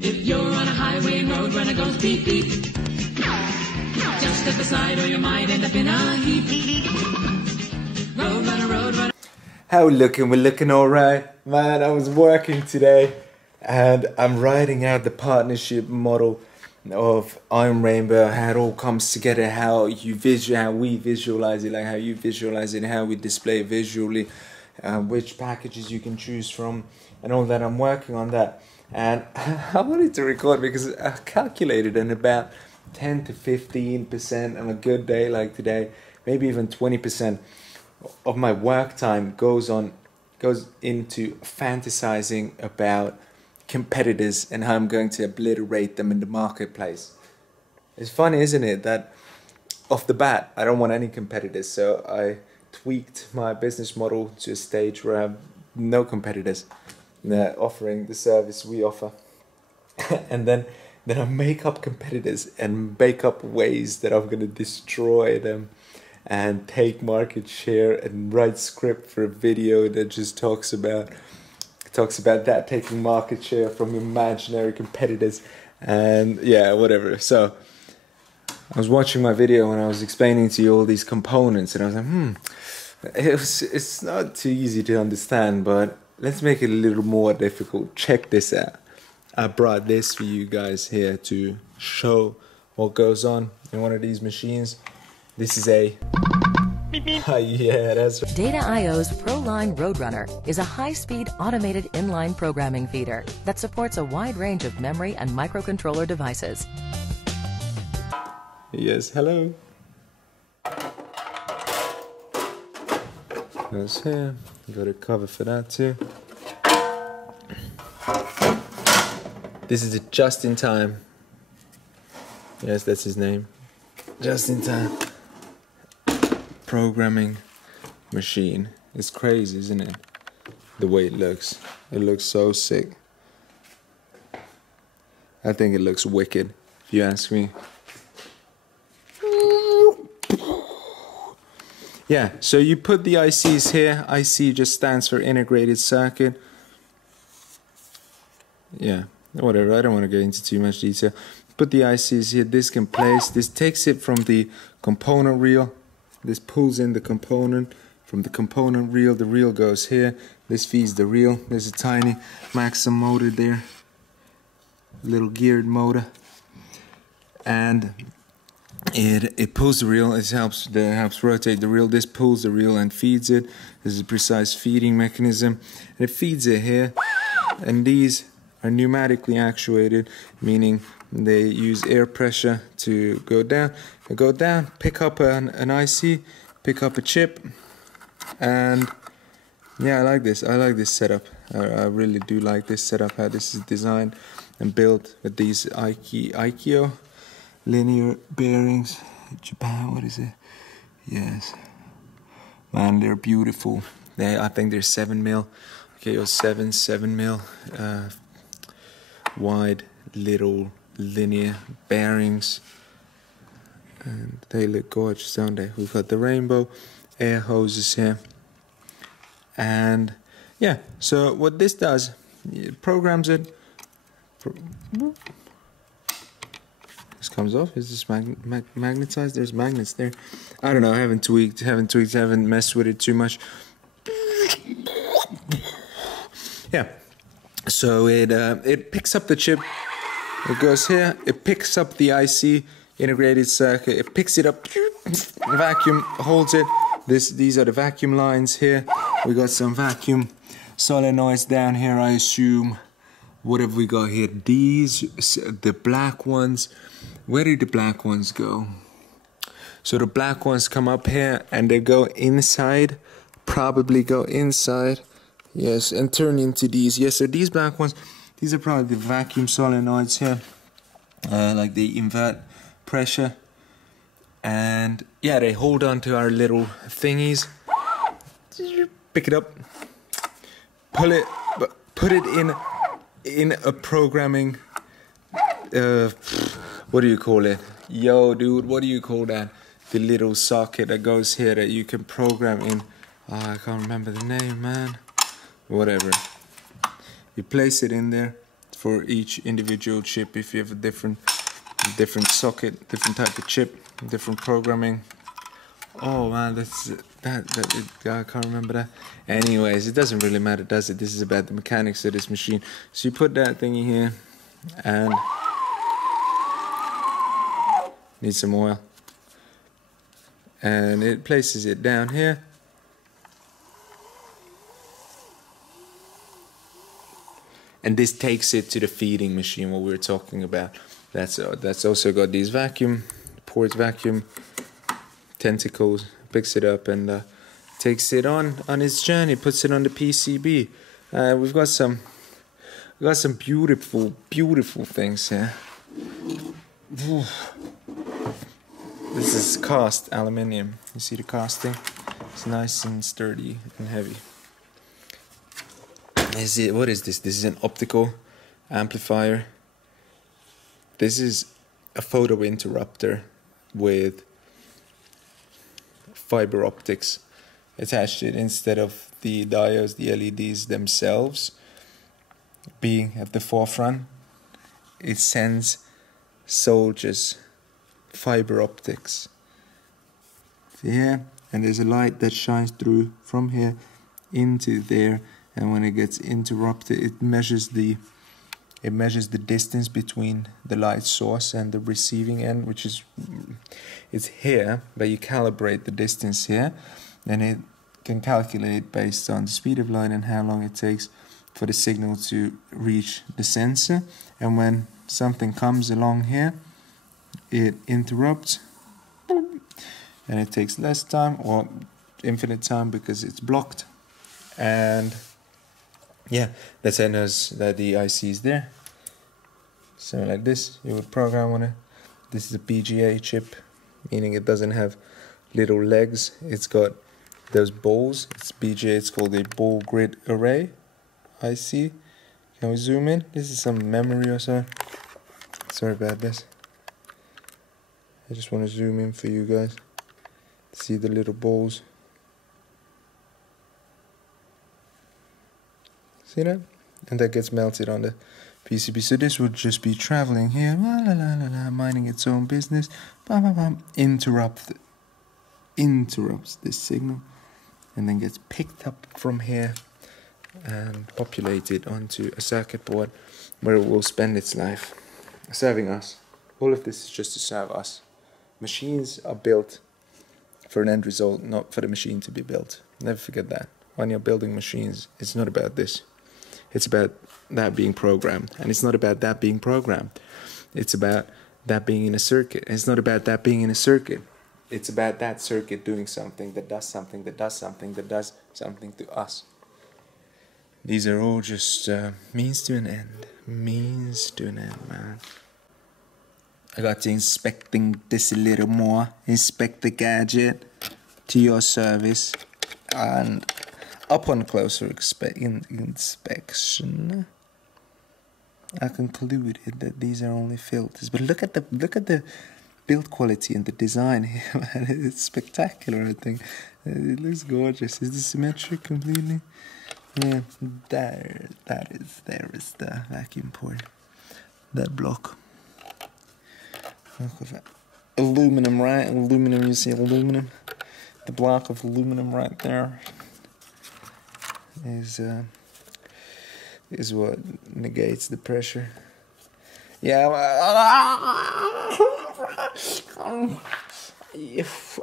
If you're on a highway and Roadrunner goes beep beep, just step aside or you might end up in a heap. Roadrunner, Roadrunner. How we looking? We're looking alright. Man, I was working today and I'm writing out the partnership model of Iron Rainbow, how it all comes together, how we visualize it, like how you visualize it, how we display it visually, which packages you can choose from and all that. I'm working on that. And I wanted to record because I calculated in about 10 to 15% on a good day like today, maybe even 20% of my work time goes into fantasizing about competitors and how I'm going to obliterate them in the marketplace. It's funny, isn't it, that off the bat I don't want any competitors, so I tweaked my business model to a stage where I have no competitors offering the service we offer. And then I make up competitors and make up ways that I'm going to destroy them and take market share and write script for a video that just talks about that, taking market share from imaginary competitors and yeah, whatever. So I was watching my video and I was explaining to you all these components and I was like, it's not too easy to understand, but let's make it a little more difficult. Check this out. I brought this for you guys here to show what goes on in one of these machines. This is a Meep Meep. Yeah, that's right. Data IO's ProLine Roadrunner is a high-speed automated inline programming feeder that supports a wide range of memory and microcontroller devices. Yes, hello. Goes here. Got a cover for that too. This is a just-in-time. Yes, that's his name. Just-in-time programming machine. It's crazy, isn't it? The way it looks. It looks so sick. I think it looks wicked, if you ask me. Yeah, so you put the ICs here. IC just stands for integrated circuit. Yeah, whatever, I don't want to get into too much detail. Put the ICs here, this can place. This takes it from the component reel. This pulls in the component from the component reel. The reel goes here. This feeds the reel. There's a tiny Maxim motor there. Little geared motor. And it pulls the reel. It helps rotate the reel. This pulls the reel and feeds it. This is a precise feeding mechanism. And it feeds it here. And these are pneumatically actuated, meaning they use air pressure to go down. They go down, pick up an IC, pick up a chip, and yeah, I like this. I like this setup. I really do like this setup, how this is designed and built with these Aikio linear bearings. Japan, what is it? Yes, man, they're beautiful. I think they're 7mm. Okay, or 7mm wide little linear bearings, and they look gorgeous, don't they? We've got the rainbow air hoses here, and yeah, so what this does, it programs it. This comes off. Is this magnetized? There's magnets there. I don't know, I haven't tweaked, haven't messed with it too much. Yeah, so it picks up the chip. It goes here. It picks up the IC integrated circuit. It picks it up. Vacuum holds it. These are the vacuum lines here. We got some vacuum solenoids down here, I assume. What have we got here? These, the black ones. Where did the black ones go? So the black ones come up here and they go inside. Probably go inside. Yes, and turn into these. Yes, so these black ones, these are probably the vacuum solenoids here. Like they invert pressure. And yeah, they hold on to our little thingies. Pick it up. Pull it, put it in a programming, what do you call it? Yo, dude, what do you call that? The little socket that goes here that you can program in. I can't remember the name, man. Whatever. You place it in there, for each individual chip. If you have a different socket, different type of chip, different programming. Oh man, I can't remember that. Anyways, it doesn't really matter, does it? This is about the mechanics of this machine. So you put that thingy here, and need some oil, and it places it down here. And this takes it to the feeding machine, what we were talking about. That's also got these vacuum ports, vacuum tentacles. Picks it up and takes it on its journey. Puts it on the PCB. We've got some beautiful things here. This is cast aluminium. You see the casting? It's nice and sturdy and heavy. What is this? This is an optical amplifier. This is a photo interrupter with fiber optics attached to it instead of the diodes, the LEDs themselves being at the forefront. It sends soldiers fiber optics. See here? And there's a light that shines through from here into there, and when it gets interrupted, it measures the distance between the light source and the receiving end, which is it's here, but you calibrate the distance here, and it can calculate based on the speed of light and how long it takes for the signal to reach the sensor. And when something comes along here, it interrupts, and it takes less time or infinite time because it's blocked. And yeah, that's how it knows that the IC is there. So like this, you would program on it. This is a BGA chip, meaning it doesn't have little legs. It's got those balls. It's BGA, it's called a ball grid array IC. Can we zoom in? This is some memory or so. Sorry about this. I just want to zoom in for you guys. See the little balls. See that? And that gets melted on the PCB. So this would just be traveling here, minding its own business. Interrupts this signal, and then gets picked up from here and populated onto a circuit board where it will spend its life serving us. All of this is just to serve us. Machines are built for an end result, not for the machine to be built. Never forget that. When you're building machines, it's not about this. It's about that being programmed. And it's not about that being programmed. It's about that being in a circuit. And it's not about that being in a circuit. It's about that circuit doing something that does something that does something that does something to us. These are all just means to an end. Means to an end, man. I got to inspecting this a little more. Inspect the gadget to your service. And upon closer inspection, I concluded that these are only filters. But look at the build quality and the design here, man. It's spectacular, I think. It looks gorgeous. Is this symmetric completely? Yeah, there is the vacuum port. That block. Aluminum, right? Aluminum, you see aluminum? The block of aluminum right there is what negates the pressure. Yeah,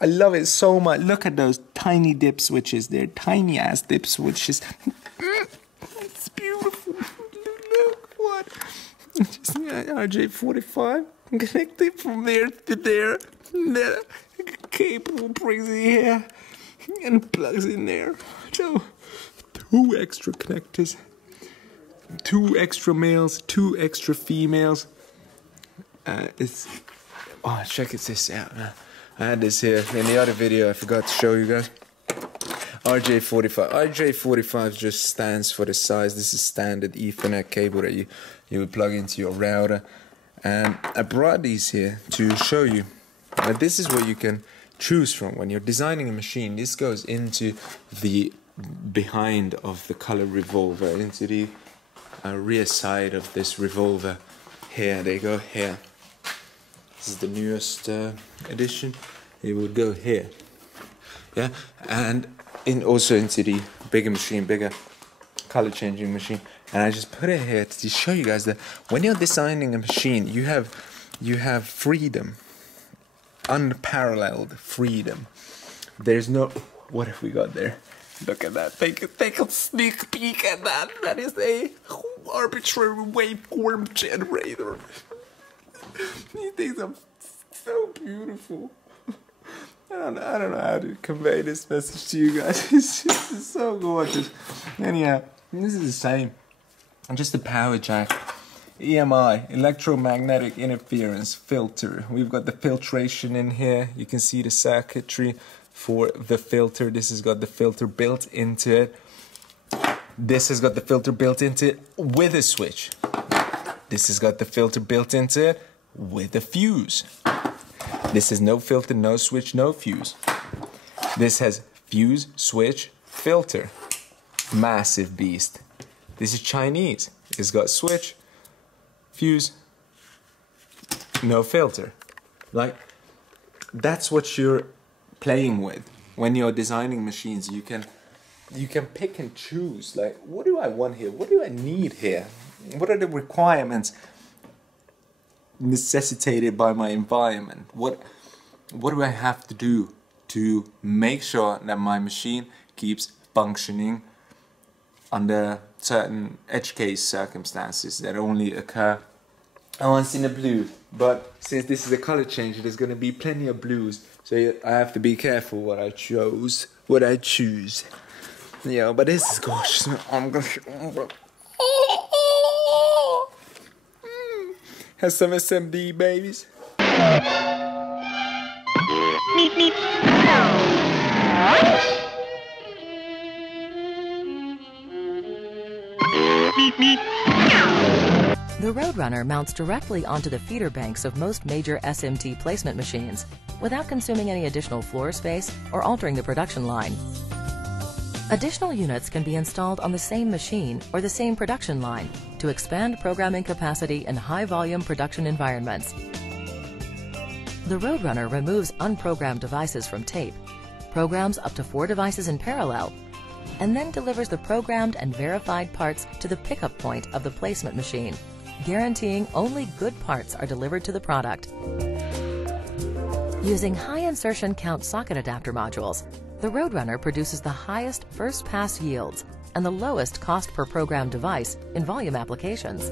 I love it so much. Look at those tiny dip switches. They're tiny ass dip switches. It's beautiful. Look what. Just RJ45 connected from there to there. The cable brings it here and plugs in there. So 2 extra connectors, 2 extra males, 2 extra females. Check this out, man. I had this here in the other video. I forgot to show you guys. RJ45. RJ45 just stands for the size. This is standard Ethernet cable that you would plug into your router. And I brought these here to show you that this is what you can choose from when you're designing a machine. This goes into the behind of the color revolver, into the rear side of this revolver. Here they go here. This is the newest edition. It would go here. Yeah, and also into the bigger machine, bigger color changing machine. And I just put it here to show you guys that when you're designing a machine, you have freedom, unparalleled freedom. There's no, what have we got there? Look at that. Take a sneak peek at that. That is a arbitrary waveform generator. These things are so beautiful. I don't know how to convey this message to you guys. It's just so gorgeous. Anyhow, this is the same. Just a power jack. EMI, electromagnetic interference filter. We've got the filtration in here. You can see the circuitry for the filter. This has got the filter built into it. This has got the filter built into it with a switch. This has got the filter built into it with a fuse. This is no filter, no switch, no fuse. This has fuse, switch, filter. Massive beast. This is Chinese. It's got switch, fuse, no filter. Like, that's what you're playing with when you're designing machines. You can pick and choose. Like, what do I want here? What do I need here? What are the requirements necessitated by my environment? What do I have to do to make sure that my machine keeps functioning under certain edge case circumstances that only occur once in a blue? But since this is a color change, there's going to be plenty of blues, so I have to be careful what I choose. Yeah, but this is gorgeous. I'm gonna has some SMD babies. Meep meep. Meep meep. The Roadrunner mounts directly onto the feeder banks of most major SMT placement machines without consuming any additional floor space or altering the production line. Additional units can be installed on the same machine or the same production line to expand programming capacity in high-volume production environments. The Roadrunner removes unprogrammed devices from tape, programs up to 4 devices in parallel, and then delivers the programmed and verified parts to the pickup point of the placement machine, guaranteeing only good parts are delivered to the product. Using high insertion count socket adapter modules, the Roadrunner produces the highest first pass yields and the lowest cost per programmed device in volume applications.